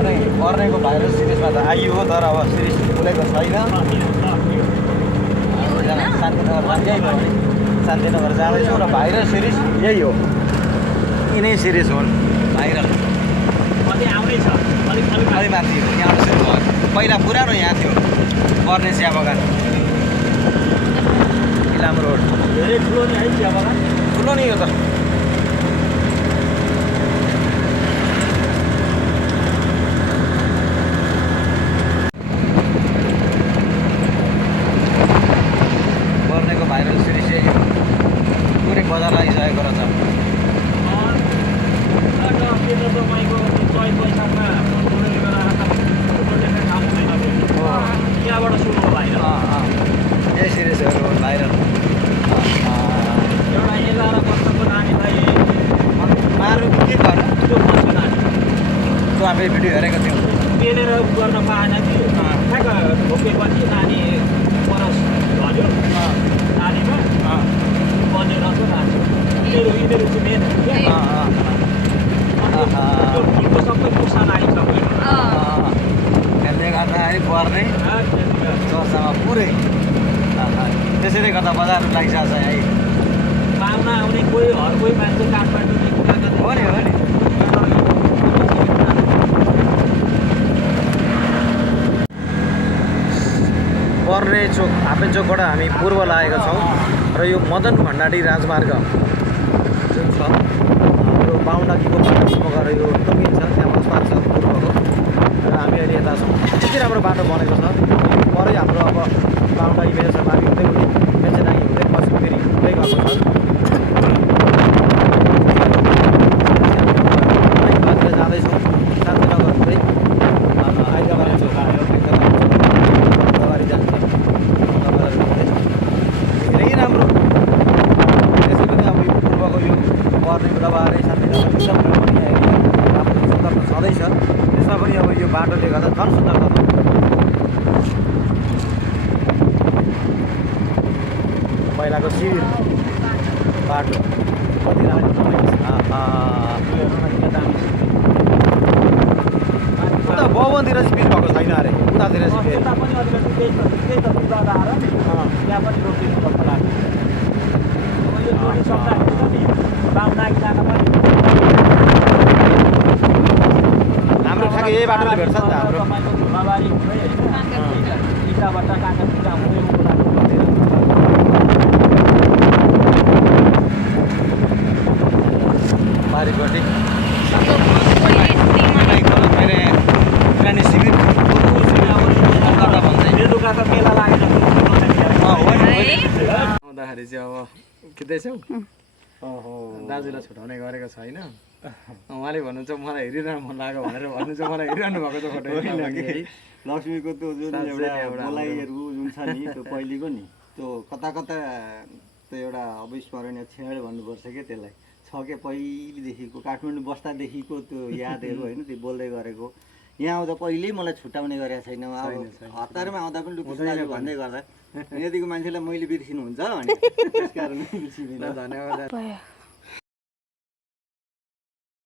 पर्नेको virus सिरिजमा त आइयो हो तर अब सिरिज खुलेको छैन शान्तिनगर यही भयो नि शान्तिनगर जाँदैछौँ र भाइरल सिरिज यही हो यिनै सिरिज हुन् भाइरल अलि माथि यहाँबाट सुरु भयो पहिला पुरानो यहाँ थियो पर्ने चिया बगान इलाम रोड धेरै ठुलो नि है चिया बगान ठुलो नि यो त पर्नेको भाइरल सिरिज यही हो पुरै बजार लागिसकेको रहेछ त्यहाँबाट सुरु हो भाइरल यही सिरिजहरू हो भाइरल एउटा 11 वर्षको नानीलाई मारु के गर्नु त्यो वर्षको नानी त्यो हामीले भिडियो हेरेको थियौँ पेलेर गर्न पाएन थियो ठ्याक्क ढोकेपछि नानी परस झऱ्यो नानीमा बनेर पो नाच्यो यिनीहरू चाहिँ मेन त्यो फुलको सबै नुक्सान आइसक्यो हेर्दै गर्दाखेरि पर्ने चर्चामा पुरै त्यसैले गर्दा बजार लागिसकेको छ है पाहुना आउने कोही हर कोही मान्छे काठमाडौँदेखि हो नि पर्ने चोक हापेन चोकबाट हामी पूर्व लागेका छौँ र यो मदन भण्डारी राजमार्ग जुन छ यो बाहुनडाँडीको बाटो गएर यो टुङ्गिन्छ त्यहाँ बसपास छ पूर्वको र हामी अहिले यता छौँ यति राम्रो बाटो बनेको छ परै हाम्रो अब बाहुनडाँडी बेलसाबारी हुँदै मेचेदाङ्गी हुँदै पछि फेरि हुँदै गएको छ जाँदैछौँ शान्तिनगर हुँदै आइतबार चोक आयो आइतबारी जान्छ धेरै राम्रो त्यसै पनि अब यो पूर्वको यो पर्ने दबारे शान्तिनगर एकदम रमणीय एरिया आफ्नो सुन्दर त छँदैछ त्यसमा पनि अब यो बाटोले गर्दा झन् सुन्दरता पहिलाको शिविर बाटो कति राम्रो उता बौवनतिर चाहिँ पिच भएको छैन अरे उतातिर चाहिँ फेरि त्यहाँ पनि अलिकति त्यही त भित्र आएर त्यहाँ पनि रोकिनु जस्तो लाग्यो यो जोडिसक्दाखेरि पनि बाहुनडाँडी जान पनि हाम्रो ठ्याक्कै यही बाटोले भेट्छ नि त हाम्रो तपाईँको धुमाबारी हुँदै होइन इटाबाट काँक्रापिटा हुँदै उक्लाको बारीपट्टि शिविर बेलुका त मेला लागेर आउँदाखेरि चाहिँ अब खिच्दैछौ दाजुलाई छुट्याउने गरेको छैन उहाँले भन्नुहुन्छ मलाई हेरिरहनु मन लाग्यो भनेर भन्नुहुन्छ मलाई हेरिरहनु भएको छ फोटो लक्ष्मीको त्यो जुन एउटा बोलाइहरू जुन छ नि त्यो पहिलेको नि त्यो कता कता त्यो एउटा अविस्मरणीय क्षण भन्नुपर्छ क्या त्यसलाई छ क्या पहिलेदेखिको काठमाडौँ बस्दादेखिको त्यो यादहरू होइन त्यो बोल्दै गरेको यहाँ आउँदा कहिल्यै मलाई छुट्याउने गरेको छैन हतारमा आउँदा पनि लुकिस दाजु भन्दै गर्दा यतिको मान्छेलाई मैले बिर्सिनुहुन्छ भने त्यस कारण बिर्सिँदैन धन्यवाद